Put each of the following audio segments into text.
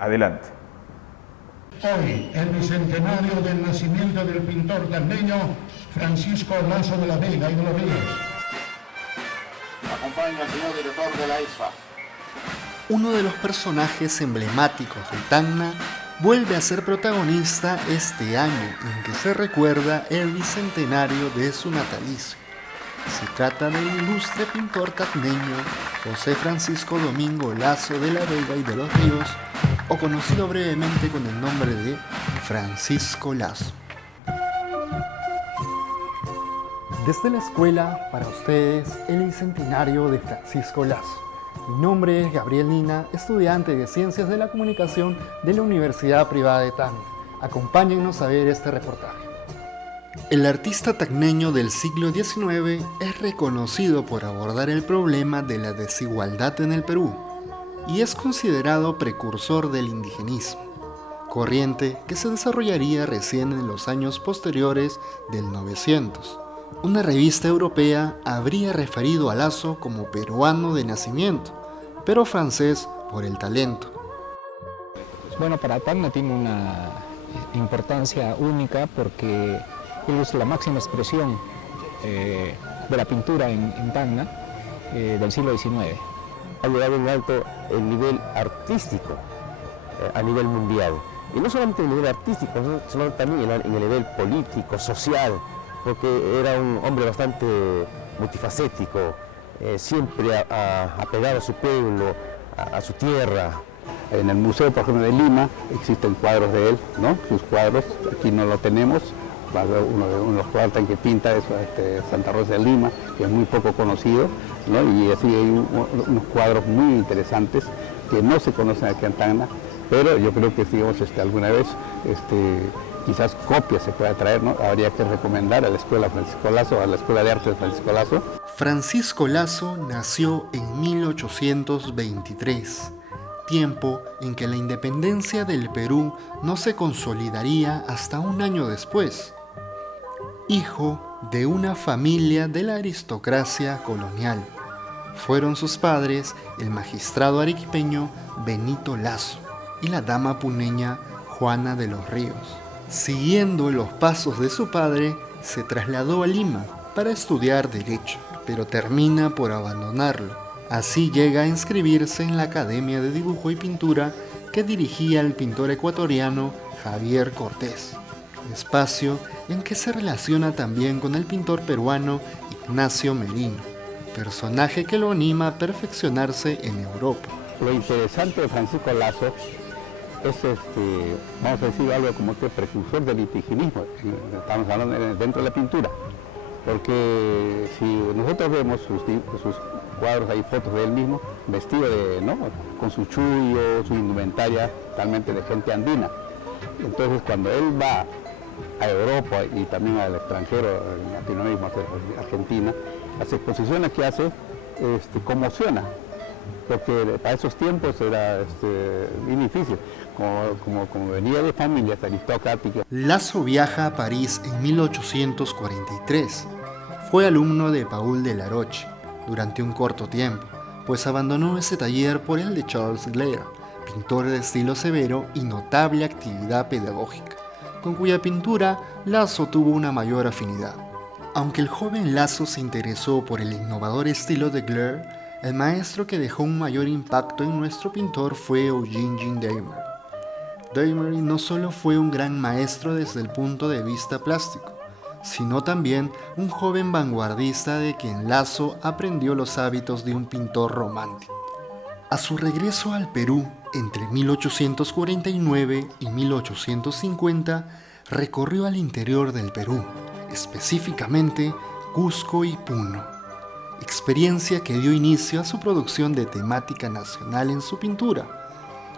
Adelante. Hoy, el bicentenario del nacimiento del pintor tacneño Francisco Lasso de la Vega y de los Ríos. Acompaña al señor director de la ISFA. Uno de los personajes emblemáticos de Tacna vuelve a ser protagonista este año en que se recuerda el bicentenario de su natalicio. Se trata del ilustre pintor tacneño José Francisco Domingo Lasso de la Vega y de los Ríos, o conocido brevemente con el nombre de Francisco Lasso. Desde la escuela, para ustedes, el bicentenario de Francisco Lasso. Mi nombre es Gabriel Lina, estudiante de Ciencias de la Comunicación de la Universidad Privada de Tacna. Acompáñennos a ver este reportaje. El artista tacneño del siglo XIX es reconocido por abordar el problema de la desigualdad en el Perú y es considerado precursor del indigenismo, corriente que se desarrollaría recién en los años posteriores del 900. Una revista europea habría referido a Lasso como peruano de nacimiento, pero francés por el talento. Bueno, para Tacna tiene una importancia única porque él es la máxima expresión de la pintura en Tacna del siglo XIX. Ha llegado en alto el nivel artístico a nivel mundial. Y no solamente en el nivel artístico, sino también en el nivel político, social, porque era un hombre bastante multifacético, siempre apegado a su pueblo, a su tierra. En el museo, por ejemplo, de Lima, existen cuadros de él, ¿no? Sus cuadros, aquí no lo tenemos. Uno de los cuadros que pinta es Santa Rosa de Lima, que es muy poco conocido, ¿no? Y así hay unos cuadros muy interesantes que no se conocen aquí en Tacna, pero yo creo que digamos, alguna vez quizás copias se pueda traer, ¿no? Habría que recomendar a la Escuela Francisco Lasso, a la Escuela de Arte de Francisco Lasso. Francisco Lasso nació en 1823, tiempo en que la independencia del Perú no se consolidaría hasta un año después. Hijo de una familia de la aristocracia colonial. Fueron sus padres el magistrado arequipeño Benito Lasso y la dama puneña Juana de los Ríos. Siguiendo los pasos de su padre, se trasladó a Lima para estudiar Derecho, pero termina por abandonarlo. Así llega a inscribirse en la Academia de Dibujo y Pintura que dirigía el pintor ecuatoriano Javier Cortés, espacio en que se relaciona también con el pintor peruano Ignacio Merino, personaje que lo anima a perfeccionarse en Europa. Lo interesante de Francisco Lasso es, vamos a decir, algo como que precursor del indigenismo, estamos hablando dentro de la pintura, porque si nosotros vemos sus cuadros, hay fotos de él mismo, vestido ¿no? con su chullo, su indumentaria, totalmente de gente andina. Entonces cuando él va a Europa y también al extranjero, en Latinoamérica, Argentina, las exposiciones que hace conmociona, porque para esos tiempos era bien difícil, como venía de familias aristocráticas. Lasso viaja a París en 1843. Fue alumno de Paul Delaroche durante un corto tiempo, pues abandonó ese taller por el de Charles Gleyre, pintor de estilo severo y notable actividad pedagógica, con cuya pintura Lasso tuvo una mayor afinidad. Aunque el joven Lasso se interesó por el innovador estilo de Gleyre, el maestro que dejó un mayor impacto en nuestro pintor fue Eugene Daymer. Daymer no solo fue un gran maestro desde el punto de vista plástico, sino también un joven vanguardista de quien Lasso aprendió los hábitos de un pintor romántico. A su regreso al Perú, entre 1849 y 1850, recorrió al interior del Perú, específicamente Cusco y Puno, experiencia que dio inicio a su producción de temática nacional en su pintura.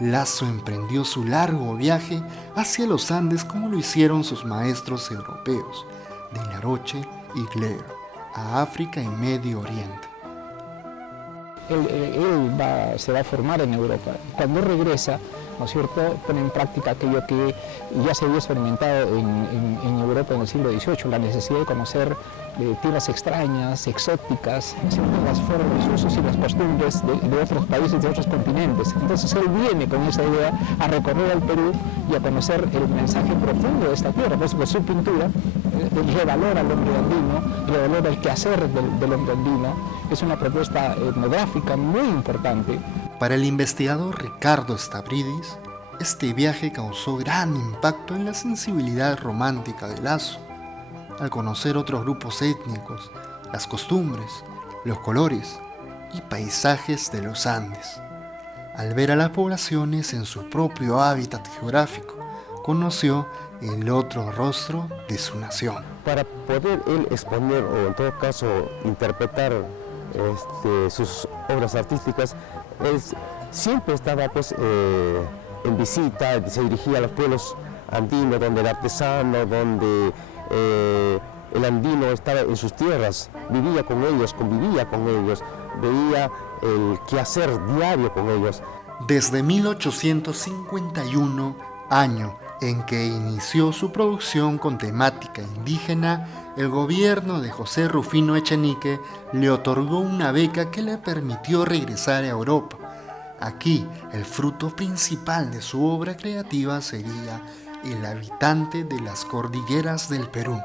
Lasso emprendió su largo viaje hacia los Andes como lo hicieron sus maestros europeos, Delaroche y Gleyre, a África y Medio Oriente. Él se va a formar en Europa. Cuando regresa, ¿no es cierto?, pone en práctica aquello que ya se había experimentado en Europa en el siglo XVIII, la necesidad de conocer tierras extrañas, exóticas, ¿no es cierto?, las formas, los usos y las costumbres de otros países, de otros continentes. Entonces él viene con esa idea a recorrer al Perú y a conocer el mensaje profundo de esta tierra. Por eso su pintura revalora al hombre andino, revalora el quehacer del hombre andino. Es una propuesta etnográfica muy importante. Para el investigador Ricardo Stavridis, este viaje causó gran impacto en la sensibilidad romántica de Lasso, al conocer otros grupos étnicos, las costumbres, los colores y paisajes de los Andes. Al ver a las poblaciones en su propio hábitat geográfico, conoció el otro rostro de su nación. Para poder él exponer o en todo caso interpretar sus obras artísticas, él siempre estaba pues, en visita, se dirigía a los pueblos andinos, donde el artesano, donde el andino estaba en sus tierras, vivía con ellos, convivía con ellos, veía el quehacer diario con ellos. Desde 1851, año en que inició su producción con temática indígena, el gobierno de José Rufino Echenique le otorgó una beca que le permitió regresar a Europa. Aquí, el fruto principal de su obra creativa sería El habitante de las cordilleras del Perú.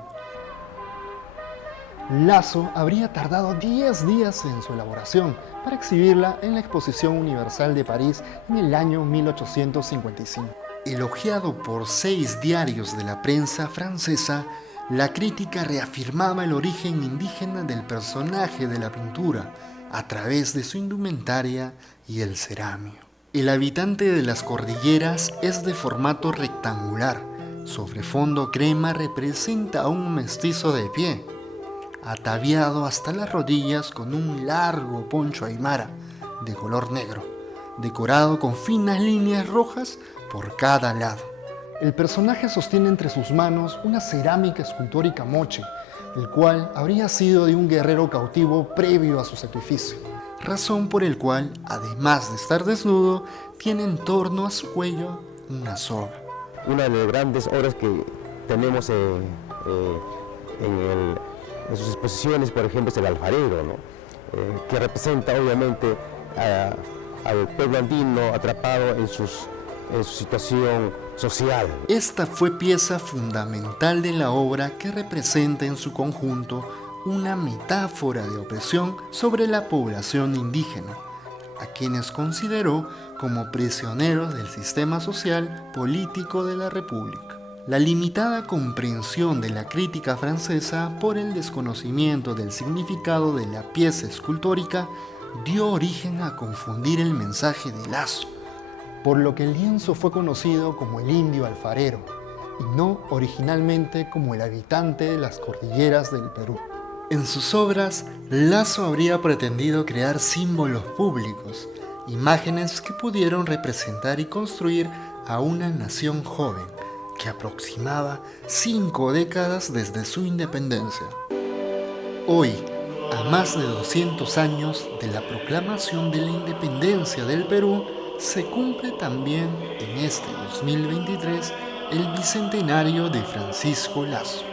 Lasso habría tardado 10 días en su elaboración para exhibirla en la Exposición Universal de París en el año 1855. Elogiado por 6 diarios de la prensa francesa, la crítica reafirmaba el origen indígena del personaje de la pintura a través de su indumentaria y el cerámico. El habitante de las cordilleras es de formato rectangular. Sobre fondo crema representa a un mestizo de pie, ataviado hasta las rodillas con un largo poncho aymara de color negro, decorado con finas líneas rojas por cada lado. El personaje sostiene entre sus manos una cerámica escultórica moche, el cual habría sido de un guerrero cautivo previo a su sacrificio, razón por el cual, además de estar desnudo, tiene en torno a su cuello una soga. Una de las grandes obras que tenemos en sus exposiciones, por ejemplo, es el alfarero, ¿no? Que representa obviamente al pueblo andino atrapado en su situación social. Esta fue pieza fundamental de la obra, que representa en su conjunto una metáfora de opresión sobre la población indígena, a quienes consideró como prisioneros del sistema social político de la República. La limitada comprensión de la crítica francesa por el desconocimiento del significado de la pieza escultórica dio origen a confundir el mensaje de Lasso, por lo que el lienzo fue conocido como el indio alfarero y no originalmente como el habitante de las cordilleras del Perú. En sus obras, Lasso habría pretendido crear símbolos públicos, imágenes que pudieron representar y construir a una nación joven que aproximaba 5 décadas desde su independencia. Hoy, a más de 200 años de la proclamación de la independencia del Perú, se cumple también en este 2023 el bicentenario de Francisco Lasso.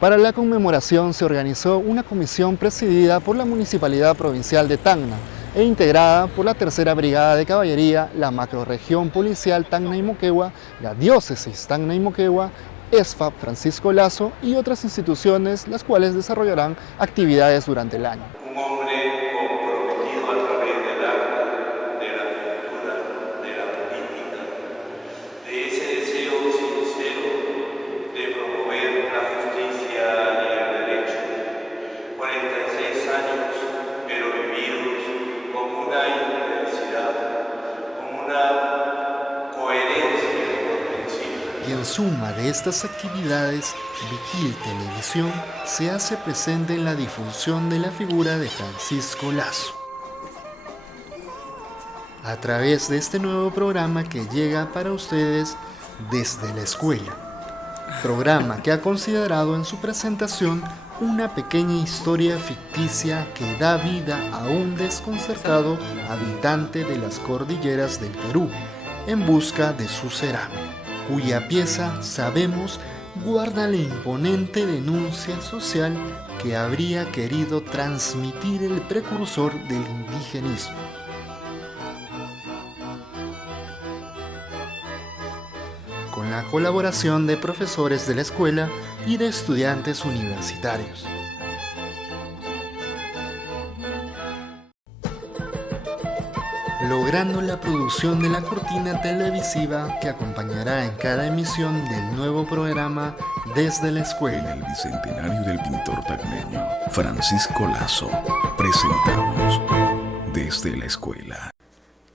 Para la conmemoración se organizó una comisión presidida por la Municipalidad Provincial de Tacna e integrada por la Tercera Brigada de Caballería, la Macrorregión Policial Tacna y Moquegua, la Diócesis Tacna y Moquegua, ESFAP Francisco Lasso y otras instituciones, las cuales desarrollarán actividades durante el año. Un hombre comprometido a través del arte, de la cultura, de la política, de ese deseo sincero de promover la justicia y el derecho. 46 años, pero vividos con una intensidad, con una coherencia incomprensible. Y en suma de estas actividades, Vigil Televisión se hace presente en la difusión de la figura de Francisco Lasso, a través de este nuevo programa que llega para ustedes desde la escuela. Programa que ha considerado en su presentación una pequeña historia ficticia que da vida a un desconcertado habitante de las cordilleras del Perú, en busca de su cerámica, cuya pieza, sabemos, guarda la imponente denuncia social que habría querido transmitir el precursor del indigenismo. Con la colaboración de profesores de la escuela y de estudiantes universitarios. Logrando la producción de la cortina televisiva que acompañará en cada emisión del nuevo programa Desde la Escuela. En el bicentenario del pintor tacneño Francisco Lazo, presentamos Desde la Escuela,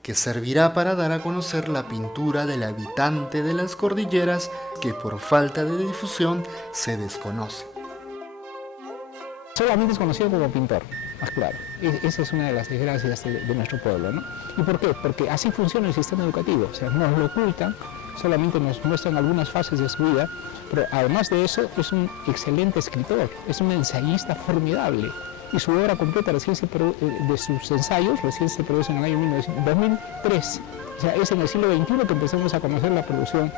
que servirá para dar a conocer la pintura del habitante de las cordilleras que por falta de difusión se desconoce. Solamente es conocido como pintor, más claro. Esa es una de las desgracias de nuestro pueblo, ¿no? ¿Y por qué? Porque así funciona el sistema educativo, o sea, nos lo ocultan, solamente nos muestran algunas fases de su vida, pero además de eso es un excelente escritor, es un ensayista formidable. Y su obra completa de sus ensayos recién se produce en el año 2003. O sea, es en el siglo XXI que empezamos a conocer la producción.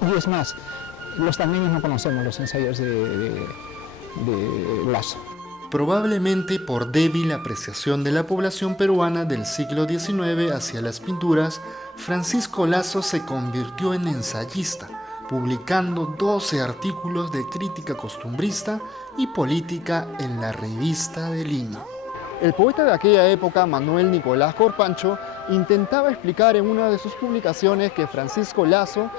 Y es más, los tacneños no conocemos los ensayos de Lazo. Probablemente por débil apreciación de la población peruana del siglo XIX hacia las pinturas, Francisco Lazo se convirtió en ensayista, publicando 12 artículos de crítica costumbrista y política en la Revista de Lima. El poeta de aquella época, Manuel Nicolás Corpancho, intentaba explicar en una de sus publicaciones que Francisco Lazo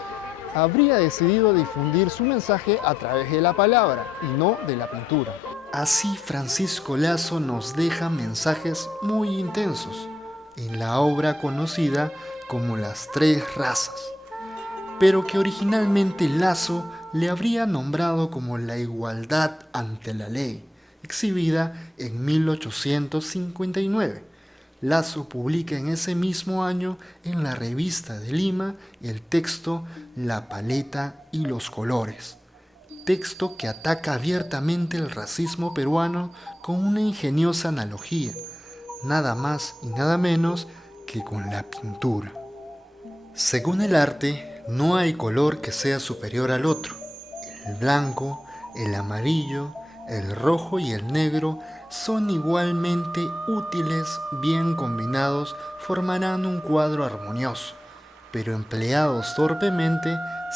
habría decidido difundir su mensaje a través de la palabra y no de la pintura. Así Francisco Lazo nos deja mensajes muy intensos en la obra conocida como Las Tres Razas, pero que originalmente Lazo le habría nombrado como La Igualdad ante la Ley, exhibida en 1859. Lazo publica en ese mismo año en la Revista de Lima el texto La paleta y los colores, texto que ataca abiertamente el racismo peruano con una ingeniosa analogía, nada más y nada menos que con la pintura. Según el arte, no hay color que sea superior al otro. El blanco, el amarillo, el rojo y el negro son igualmente útiles, bien combinados formarán un cuadro armonioso, pero empleados torpemente,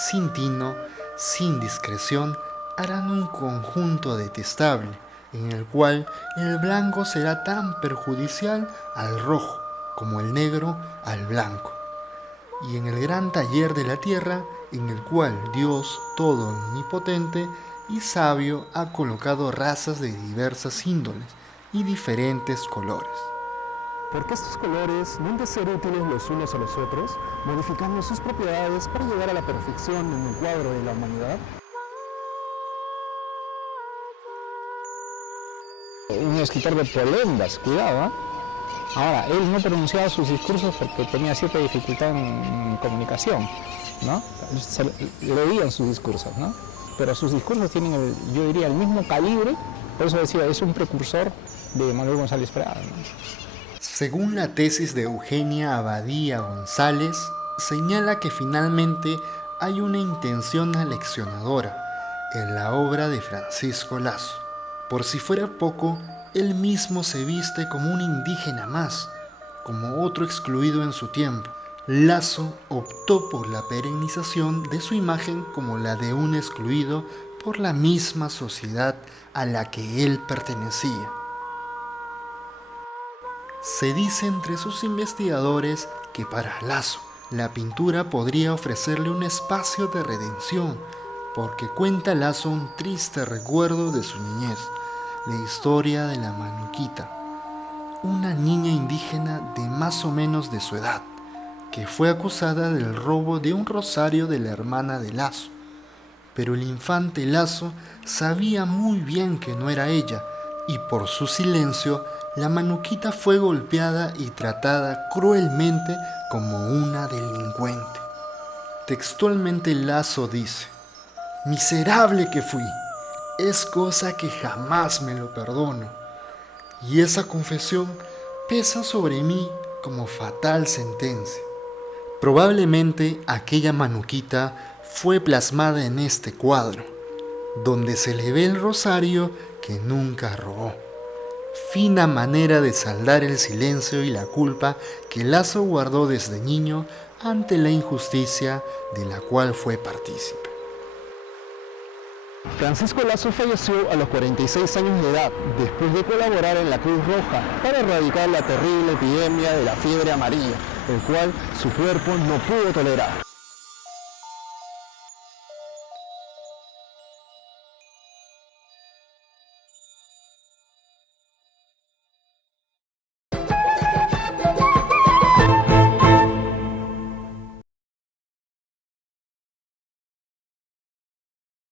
sin tino, sin discreción, harán un conjunto detestable, en el cual el blanco será tan perjudicial al rojo como el negro al blanco. Y en el gran taller de la tierra, en el cual Dios todo omnipotente y sabio ha colocado razas de diversas índoles y diferentes colores. Porque estos colores no han de ser útiles los unos a los otros, modificando sus propiedades para llegar a la perfección en el cuadro de la humanidad. Un escritor de polendas, cuidado, ¿eh? Ahora, él no pronunciaba sus discursos porque tenía cierta dificultad en comunicación, ¿no? Leían sus discursos, ¿no? Pero sus discursos tienen, yo diría, el mismo calibre, por eso decía, es un precursor de Manuel González Prada, ¿no? Según la tesis de Eugenia Abadía González, señala que finalmente hay una intención aleccionadora en la obra de Francisco Lazo. Por si fuera poco, él mismo se viste como un indígena más, como otro excluido en su tiempo. Lazo optó por la perennización de su imagen como la de un excluido por la misma sociedad a la que él pertenecía. Se dice entre sus investigadores que para Lazo la pintura podría ofrecerle un espacio de redención, porque cuenta Lazo un triste recuerdo de su niñez, la historia de la Manuquita, una niña indígena de más o menos de su edad, que fue acusada del robo de un rosario de la hermana de Lazo. Pero el infante Lazo sabía muy bien que no era ella, y por su silencio, la Manuquita fue golpeada y tratada cruelmente como una delincuente. Textualmente Lazo dice: «Miserable que fui, es cosa que jamás me lo perdono, y esa confesión pesa sobre mí como fatal sentencia. Probablemente aquella manuquita fue plasmada en este cuadro, donde se le ve el rosario que nunca robó. Fina manera de saldar el silencio y la culpa que Lasso guardó desde niño ante la injusticia de la cual fue partícipe. Francisco Lasso falleció a los 46 años de edad, después de colaborar en la Cruz Roja para erradicar la terrible epidemia de la fiebre amarilla, el cual su cuerpo no pudo tolerar.